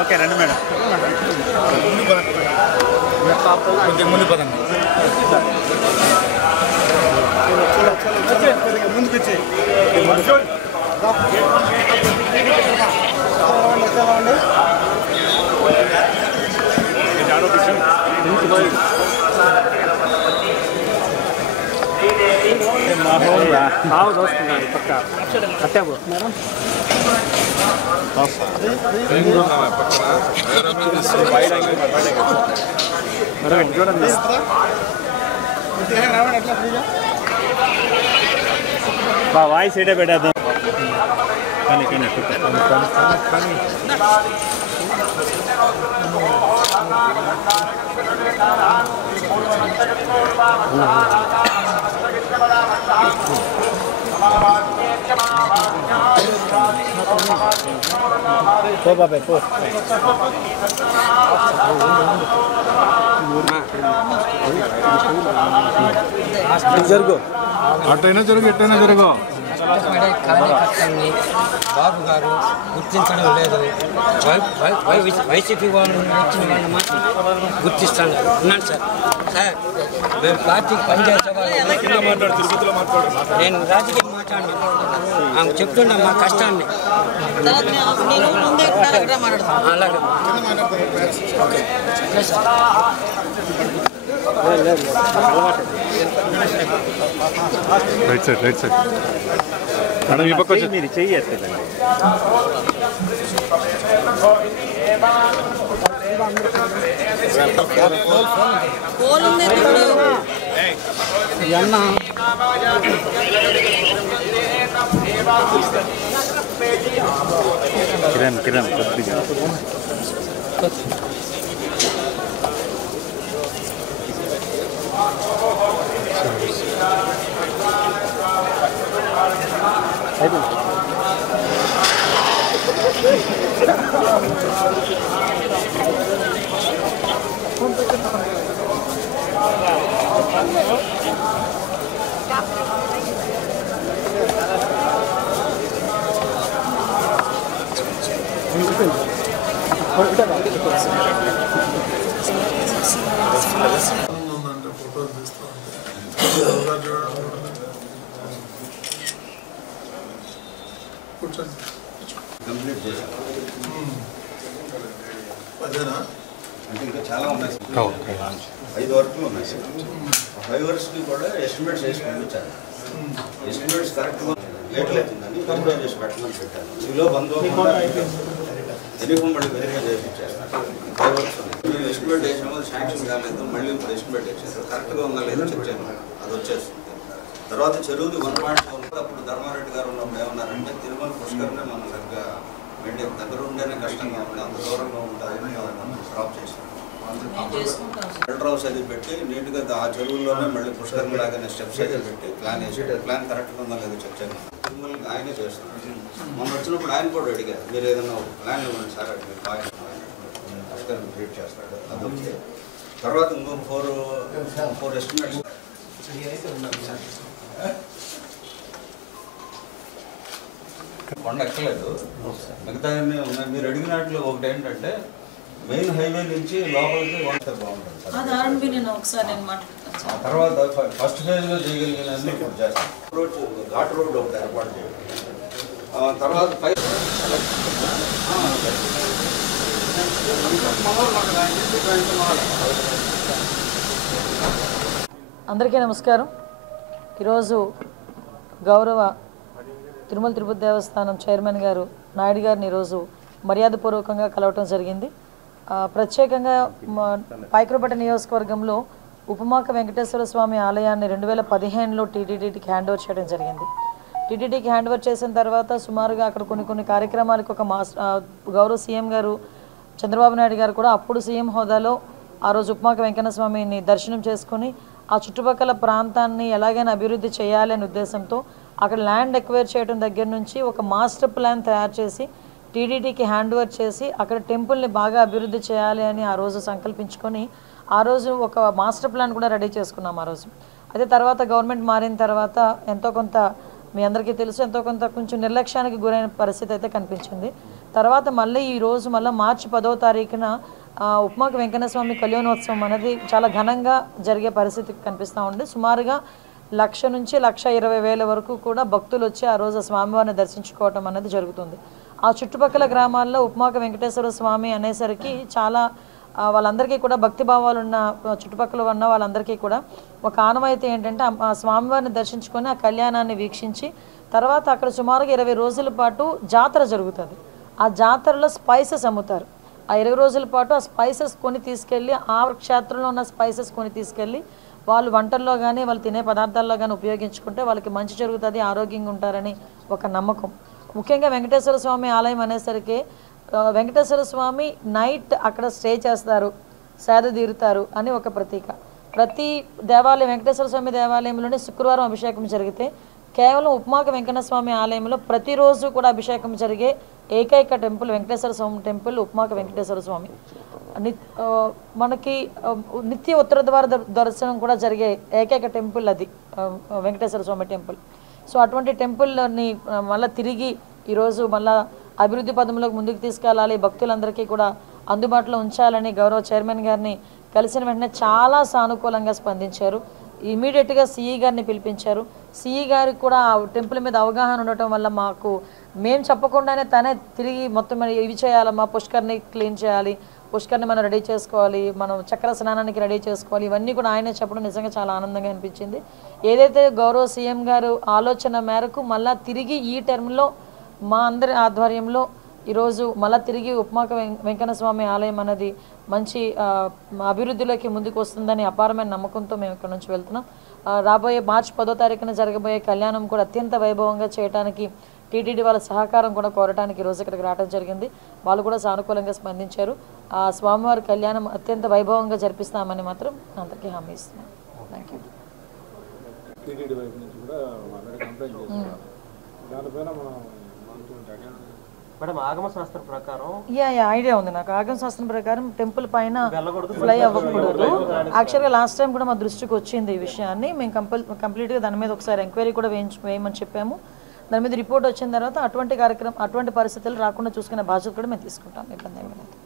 Okay రండి madam. ముందు పదండి. ముందుకు వచ్చాయి. పక్క అట్టే మేడం చూడండి వాయిస్ ఏడే పెట్టేద్దాం. కానీ పో బాబాయ్ పో. జరుగు అట్టైనా జరుగు ఎట్టైనా జరుగు. కార్యకర్తల్ని బాబు గారు గుర్తించడం లేదు. వైసీపీ వాళ్ళు వచ్చిన వాళ్ళు మాత్రం గుర్తిస్తాను. ఉన్నాను సార్. సార్ మేము పార్టీకి పనిచేసే వాళ్ళు. నేను రాజకీయం మాట్లాడినా ఆమె చెప్తున్నా మా కష్టాన్ని. అలాగే రైట్ సైడ్ మేడం ఈ పక్క మీరు చెయ్యట్లేదండి. కిరణ్ కొద్దిగా కంప్లీట్ చేశాను. అంటే ఇంకా చాలా ఉన్నాయి. 5 వర్క్లు ఉన్నాయి. 5 వర్క్స్కి కూడా ఎస్టిమేట్స్ వేసి పంపించాను. ఎస్టిమేట్స్ కరెక్ట్గా లేట్ అవుతుందని కంప్లీట్ చేసి పెట్టమని పెట్టాను. ఈలో ఎన్నికం మళ్ళీ వెరిఫై చేయించేస్తాను. 5 వర్క్స్ ఉన్నాయి. మేము ఎస్టిమేట్ వేసాము, శాంక్షన్ కాలేదు. మళ్ళీ ఇప్పుడు ఎస్టిమేట్ వేసారు. కరెక్ట్గా ఉందా లేదో చెక్ చేయను. అది వచ్చేస్తుంది. తర్వాత చెరువుది 1.7 అప్పుడు ధర్మారెడ్డి గారు ఉన్నప్పుడు ఏమన్నారంటే తిరుమల పుష్కరనే మనం సరిగ్గా మెయింటైన్ దగ్గర ఉంటేనే కష్టంగా ఉంది, అంత దూరంగా ఉంటుందని స్టాప్ చేశాను. ఫిల్టర్ హౌస్ అది పెట్టి నీట్గా ఆ చెరువుల్లోనే మళ్ళీ పుష్కరం లాగానే స్టెప్స్ అయితే పెట్టి ప్లాన్ వేసి ప్లాన్ కరెక్ట్గా ఉందా లేదో చెక్ చేయాలి. తిరుమలకి ఆయనే చేస్తున్నాడు. మొన్న వచ్చినప్పుడు ఆయన కూడా అడిగారు, మీరు ఏదైనా ప్లాన్ ఇవ్వండి సార్, అటు మీరు బాగా పుష్కరం క్రియేట్ చేస్తాడు. అది వచ్చి తర్వాత ఇంకొక 4 ఎస్టిమేట్స్ కొండ ఎక్కలేదు, మిగతా ఉన్నాయి. మీరు అడిగినట్లు ఒకటి ఏంటంటే మెయిన్ హైవే నుంచి లోపలికి వస్తే బాగుంటుంది. తర్వాత ఫస్ట్ ఫేజ్లో చేయగలిగినన్ని ఇప్పుడు చేస్తాం. ఘాట్ రోడ్ ఒకటి ఏర్పాటు చేయాలి. తర్వాత అందరికీ నమస్కారం. ఈరోజు గౌరవ తిరుమల తిరుపతి దేవస్థానం చైర్మన్ గారు నాయుడు గారిని ఈరోజు మర్యాదపూర్వకంగా కలవటం జరిగింది. ప్రత్యేకంగా పైకరపేట నియోజకవర్గంలో ఉపమాక వెంకటేశ్వర స్వామి ఆలయాన్ని 2015లో టీటీడీకి హ్యాండ్ ఓవర్ చేయడం జరిగింది. టీటీడీకి హ్యాండ్ ఓవర్ చేసిన తర్వాత సుమారుగా అక్కడ కొన్ని కార్యక్రమాలకు ఒక గౌరవ సీఎం గారు చంద్రబాబు నాయుడు గారు కూడా అప్పుడు సీఎం హోదాలో ఆ రోజు ఉపమాక వెంకన్న స్వామిని దర్శనం చేసుకుని ఆ చుట్టుపక్కల ప్రాంతాన్ని ఎలాగైనా అభివృద్ధి చేయాలి అనే ఉద్దేశంతో అక్కడ ల్యాండ్ ఎక్వైర్ చేయడం దగ్గర నుంచి ఒక మాస్టర్ ప్లాన్ తయారు చేసి టీటీడీకి హ్యాండ్ ఓవర్ చేసి అక్కడ టెంపుల్ని బాగా అభివృద్ధి చేయాలి అని ఆ రోజు సంకల్పించుకొని ఆ రోజు ఒక మాస్టర్ ప్లాన్ కూడా రెడీ చేసుకున్నాం ఆ రోజు. అదే తర్వాత గవర్నమెంట్ మారిన తర్వాత ఎంతో కొంత మీ అందరికీ తెలుసు ఎంతో కొంత కొంచెం నిర్లక్ష్యానికి గురైన పరిస్థితి అయితే కనిపించింది. తర్వాత మళ్ళీ ఈరోజు మళ్ళీ మార్చి 10వ తారీఖున ఉప్మాక వెంకన్న స్వామి కళ్యాణోత్సవం అనేది చాలా ఘనంగా జరిగే పరిస్థితి కనిపిస్తూ ఉంది. సుమారుగా 1,00,000 నుంచి 1,20,000 వరకు కూడా భక్తులు వచ్చి ఆ రోజు స్వామివారిని దర్శించుకోవటం అనేది జరుగుతుంది. ఆ చుట్టుపక్కల గ్రామాల్లో ఉప్మాక వెంకటేశ్వర స్వామి అనేసరికి చాలా వాళ్ళందరికీ కూడా భక్తి భావాలు ఉన్న చుట్టుపక్కల ఉన్న వాళ్ళందరికీ కూడా ఒక ఆనవాయితీ ఏంటంటే ఆ స్వామివారిని దర్శించుకొని ఆ కళ్యాణాన్ని వీక్షించి తర్వాత అక్కడ సుమారుగా 20 రోజుల పాటు జాతర జరుగుతుంది. ఆ జాతరలో స్పైసెస్ అమ్ముతారు. ఆ 20 రోజుల పాటు ఆ స్పైసెస్ కొని తీసుకెళ్ళి ఆ క్షేత్రంలో ఉన్న స్పైసెస్ కొని తీసుకెళ్ళి వాళ్ళు వంటల్లో కానీ వాళ్ళు తినే పదార్థాల్లో కానీ ఉపయోగించుకుంటే వాళ్ళకి మంచి జరుగుతుంది, ఆరోగ్యంగా ఉంటారని ఒక నమ్మకం. ముఖ్యంగా వెంకటేశ్వర స్వామి ఆలయం అనేసరికి వెంకటేశ్వర స్వామి నైట్ అక్కడ స్టే చేస్తారు, సేద తీరుతారు అని ఒక ప్రతీక. ప్రతి దేవాలయం వెంకటేశ్వర స్వామి దేవాలయంలోనే శుక్రవారం అభిషేకం జరిగితే కేవలం ఉప్మాక వెంకన్న స్వామి ఆలయంలో ప్రతిరోజు కూడా అభిషేకం జరిగే ఏకైక టెంపుల్ వెంకటేశ్వర స్వామి టెంపుల్ ఉప్మాక వెంకటేశ్వర స్వామి. మనకి నిత్య ఉత్తర ద్వార దర్శనం కూడా జరిగే ఏకైక టెంపుల్ అది వెంకటేశ్వర స్వామి టెంపుల్. సో అటువంటి టెంపుల్ని మళ్ళీ తిరిగి ఈరోజు మళ్ళీ అభివృద్ధి పదంలోకి ముందుకు తీసుకెళ్ళాలి, భక్తులందరికీ కూడా అందుబాటులో ఉంచాలని గౌరవ చైర్మన్ గారిని కలిసిన వెంటనే చాలా సానుకూలంగా స్పందించారు. ఇమీడియట్గా సిఈ గారిని పిలిపించారు. సిఈ గారికి కూడా ఆ టెంపుల్ మీద అవగాహన ఉండటం వల్ల మాకు మేము చెప్పకుండానే తనే తిరిగి మొత్తం ఇవి చేయాలమ్మా, పుష్కర్ని క్లీన్ చేయాలి, పుష్కర్ని మనం రెడీ చేసుకోవాలి, మనం చక్ర స్నానానికి రెడీ చేసుకోవాలి, ఇవన్నీ కూడా ఆయనే చెప్పడం నిజంగా చాలా ఆనందంగా అనిపించింది. ఏదైతే గౌరవ సీఎం గారు ఆలోచన మేరకు మళ్ళీ తిరిగి ఈ టర్మ్లో మా అందరి ఆధ్వర్యంలో ఈరోజు మళ్ళీ తిరిగి ఉప్మాక వెంకన్న స్వామి ఆలయం అనేది మంచి అభివృద్ధిలోకి ముందుకు వస్తుందని అపారమైన నమ్మకంతో మేము ఇక్కడ నుంచి వెళ్తున్నాం. రాబోయే మార్చి 10వ తారీఖున జరగబోయే కళ్యాణం కూడా అత్యంత వైభవంగా చేయడానికి టీటీడీ వాళ్ళ సహకారం కూడా కోరడానికి ఈరోజు ఇక్కడికి రావడం జరిగింది. వాళ్ళు కూడా సానుకూలంగా స్పందించారు. ఆ స్వామివారి కళ్యాణం అత్యంత వైభవంగా జరిపిస్తామని మాత్రం అందరికీ హామీ ఇస్తున్నాం. Thank you. మేడం ఆగమ శాస్త్రం ప్రకారం ఐడియా ఉంది నాకు. ఆగమ శాస్త్రం ప్రకారం టెంపుల్ పైన ఫ్లై అవ్వకూడదు. యాక్చువల్గా లాస్ట్ టైం కూడా మా దృష్టికి వచ్చింది ఈ విషయాన్ని. మేము కంప్లీట్గా దాని మీద ఒకసారి ఎంక్వైరీ కూడా వేయమని చెప్పాము. దాని మీద రిపోర్ట్ వచ్చిన తర్వాత అటువంటి పరిస్థితులు రాకుండా చూసుకునే బాధ్యత కూడా మేము తీసుకుంటాం. ఇబ్బంది ఏమీ లేదు.